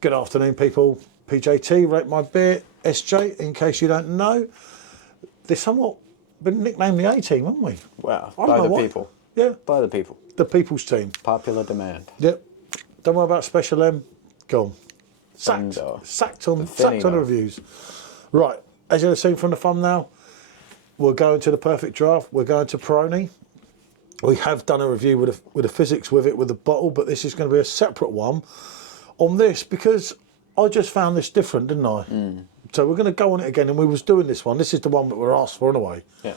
Good afternoon, people. PJT, Rate My Beer, SJ, in case you don't know. They've somewhat been nicknamed the A-Team, haven't we? Well, by the people. Yeah. By the people. The people's team. Popular demand. Yep. Don't worry about Special M. Gone. Sacked. Bingo. Sacked on the reviews. Right. As you've seen from the thumbnail, we're going to the Perfect Draft. We're going to Peroni. We have done a review with a Fizzics with it, with a bottle, but this is going to be a separate one on this because I just found this different, didn't I? So we're going to go on it again, and we was doing this one. This is the one that we're asked for anyway. Yeah.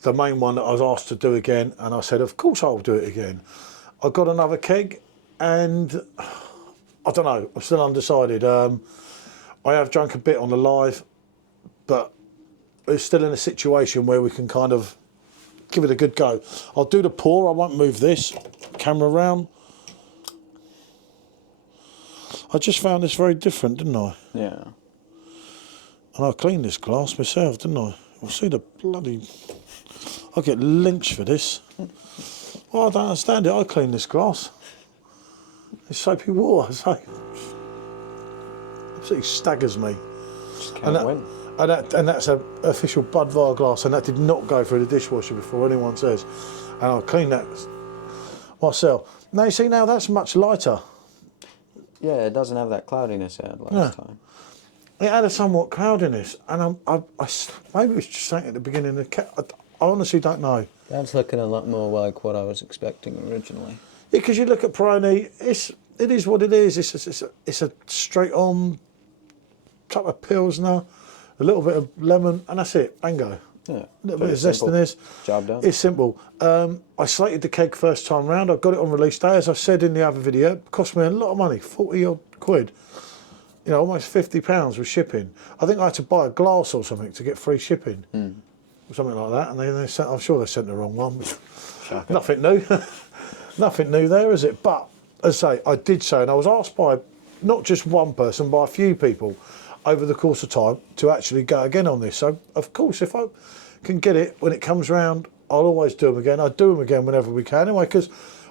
The main one that I was asked to do again, and I said, of course I'll do it again. I got another keg, and I don't know, I'm still undecided. I have drunk a bit on the live, but it's still in a situation where we can kind of give it a good go. I'll do the pour, I won't move this camera around. I just found this very different, didn't I? Yeah. And I cleaned this glass myself, didn't I? You'll see the bloody... I'll get lynched for this. Well, I don't understand it. I cleaned this glass. It's soapy water, so... Absolutely staggers me. Just can't win. And that's an official Budvar glass, and that did not go through the dishwasher before anyone says. And I'll clean that myself. Now, you see, now that's much lighter. Yeah, it doesn't have that cloudiness it had last time. It had a somewhat cloudiness, and maybe it was just saying at the beginning of the I honestly don't know. That's looking a lot more like what I was expecting originally. Yeah, because you look at Peroni, it is what it is. It's a straight on type of pilsner, a little bit of lemon, and that's it. Bango. Yeah. A little bit of zest in this. Job done. It's simple. I slated the keg first time round. I got it on release day, as I said in the other video. It cost me a lot of money, 40 odd quid. You know, almost £50 with shipping. I think I had to buy a glass or something to get free shipping. Something like that. And they sent, I'm sure they sent the wrong one. Nothing new. Nothing new there, is it? But, as I say, I did say, and I was asked by not just one person, by a few people over the course of time to actually go again on this. So, of course, if I can get it when it comes round, I'll always do them again. I do them again whenever we can anyway, because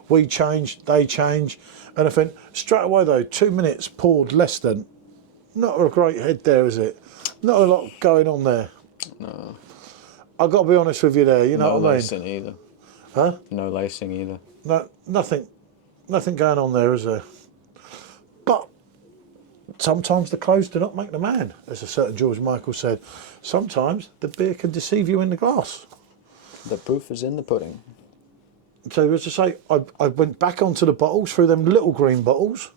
we change, they change. And I think, straight away though, 2 minutes poured less than, not a great head there, is it? Not a lot going on there. No. I've got to be honest with you there, you know what I mean? No lacing either. Huh? No lacing either. No, nothing going on there, is there? But sometimes the clothes do not make the man, as a certain George Michael said. Sometimes the beer can deceive you in the glass. The proof is in the pudding. So as I say, I went back onto the bottles through them little green bottles,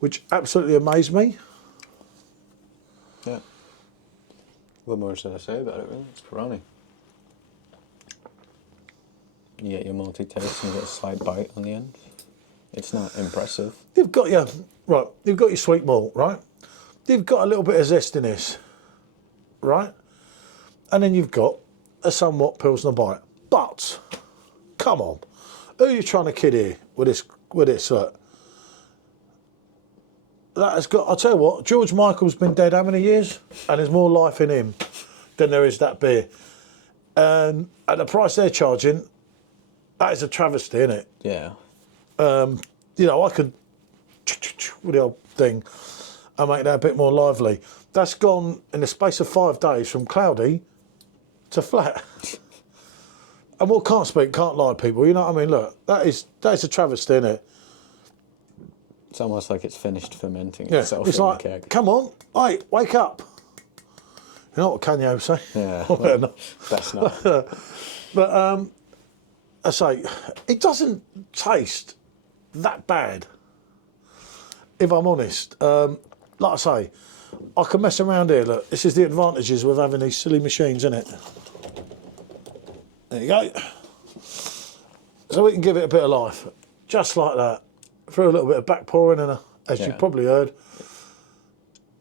which absolutely amazed me. Yeah. What more should I say about it, really? It's Peroni. You get your multi-taste and you get a slight bite on the end. It's not impressive. You've got your sweet malt, right? You've got a little bit of zest in this, right? And then you've got a somewhat Pilsner bite. But, come on, who are you trying to kid here with this, look? That has got, I'll tell you what, George Michael's been dead how many years? And there's more life in him than there is that beer. And at the price they're charging, that is a travesty, isn't it? Yeah. You know, I could, with the old thing, and make that a bit more lively. That's gone in the space of 5 days from cloudy to flat. And what can't speak, can't lie, people. You know what I mean? Look, that is a travesty, isn't it? It's almost like it's finished fermenting Yeah, itself it's in like, the keg. come on, hey, wake up. You know what Kanye would say? Yeah, Well, best not. But I say, it doesn't taste that bad, if I'm honest. Like I say, I can mess around here. Look, this is the advantages with having these silly machines, isn't it? There you go. So we can give it a bit of life, just like that. Through a little bit of back pouring in, as you probably heard.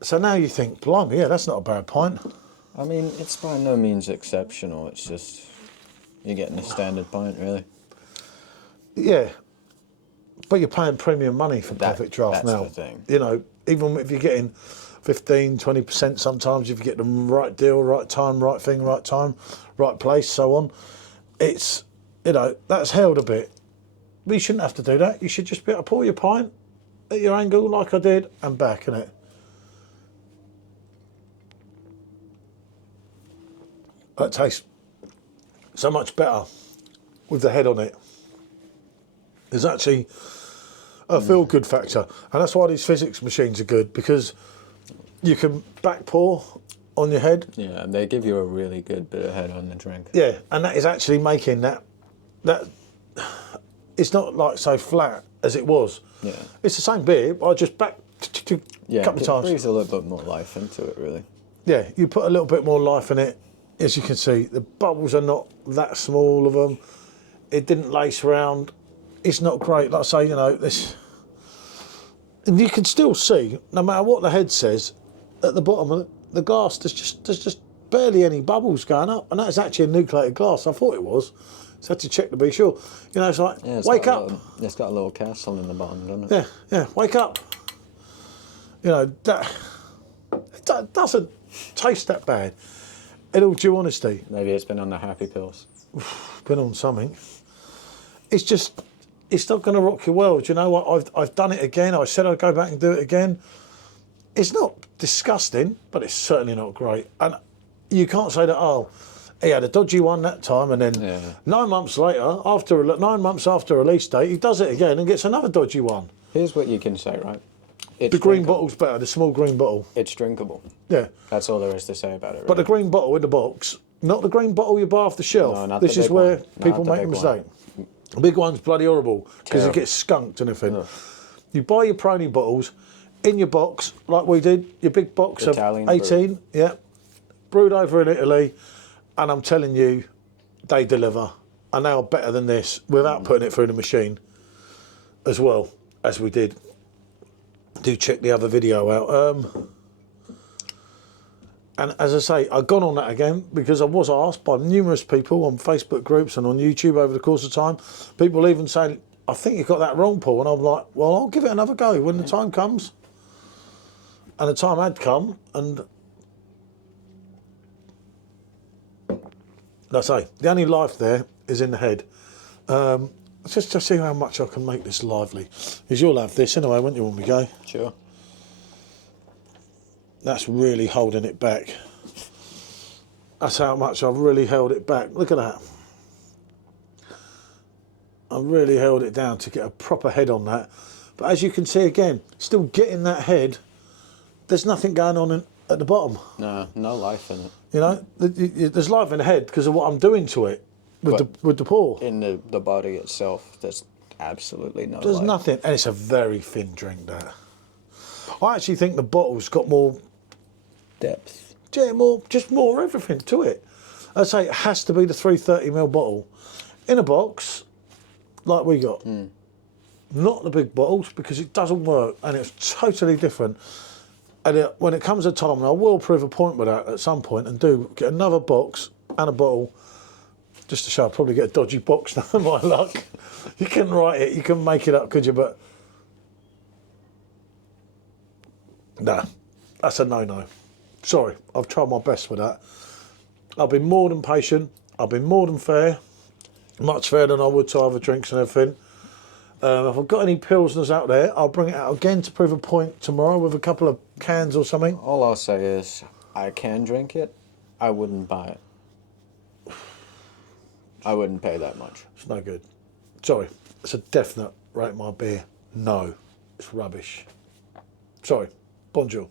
So now you think, blimey, yeah, that's not a bad pint. I mean, it's by no means exceptional. It's just, you're getting a standard pint, really. Yeah. But you're paying premium money for Perfect Draft now. That's the thing. You know, even if you're getting 15, 20% sometimes, if you get the right deal, right time, right thing, right time, right place, so on. It's, you know, that's held a bit. But you shouldn't have to do that. You should just be able to pour your pint, at your angle like I did and back, innit? That tastes so much better with the head on it. There's actually a feel-good factor, and that's why these Fizzics machines are good, because you can back pour on your head. Yeah, they give you a really good bit of head on the drink. Yeah, and that is actually making that it's not like so flat as it was. Yeah. It's the same beer, I just back Yeah, a couple of times. it breathes a little bit more life into it, really. Yeah, you put a little bit more life in it. As you can see, the bubbles are not that small of them. It didn't lace around. It's not great, like I say, you know, this. And you can still see, no matter what the head says, at the bottom of the glass, there's just barely any bubbles going up, and that's actually a nucleated glass. I thought it was, so I had to check to be sure. You know, it's like, Yeah, wake up. It's got a little castle in the bottom, doesn't it? Yeah, yeah, wake up. You know, it doesn't taste that bad. In all due honesty. Maybe it's been on the happy pills. Been on something. It's just, it's not going to rock your world. You know what? I've done it again. I said I'd go back and do it again. It's not disgusting, but it's certainly not great. And you can't say that, oh, he had a dodgy one that time, and then 9 months later, 9 months after release date, he does it again and gets another dodgy one. Here's what you can say, right? It's the green drinkable. bottle's better, the small green bottle. It's drinkable. Yeah. That's all there is to say about it. Really. But the green bottle in the box, not the green bottle you buy off the shelf. No, not this the is big where one. people Not the make a big mistake. The big one's bloody horrible because it Terrible. gets skunked and everything. You buy your Peroni bottles in your box, like we did, your big box Italian of 18, yeah, brewed over in Italy, and I'm telling you, they deliver. And they are better than this without putting it through the machine as well as we did. Do check the other video out. And as I say, I've gone on that again because I was asked by numerous people on Facebook groups and on YouTube over the course of time. People even saying, I think you got that wrong, Paul. And I'm like, well, I'll give it another go when the time comes. And the time had come, and like I say, the only life there is in the head. Just to see how much I can make this lively. Because you'll have this anyway, won't you, when we go? Sure. That's really holding it back. That's how much I've really held it back. Look at that. I've really held it down to get a proper head on that. But as you can see again, still getting that head, there's nothing going on at the bottom. No, no life in it. You know, there's life in the head because of what I'm doing to it with the pour. In the body itself, there's absolutely no There's life. nothing, and it's a very thin drink, that. I actually think the bottle's got more Depth. yeah, just more everything to it. I'd say it has to be the 330ml bottle in a box, like we got. Not the big bottles, because it doesn't work, and it's totally different. And when it comes to time, and I will prove a point with that at some point, and do get another box and a bottle, just to show I'll probably get a dodgy box now, my luck. You couldn't write it, you couldn't make it up, could you? But nah, that's a no-no. Sorry, I've tried my best with that. I've been more than patient. I've been more than fair. Much fairer than I would to other drinks and everything. If I've got any Pilsners out there, I'll bring it out again to prove a point tomorrow with a couple of cans or something. All I'll say is, I can drink it. I wouldn't buy it. I wouldn't pay that much. It's no good. Sorry, it's a definite rate my beer. No, it's rubbish. Sorry, bonjour.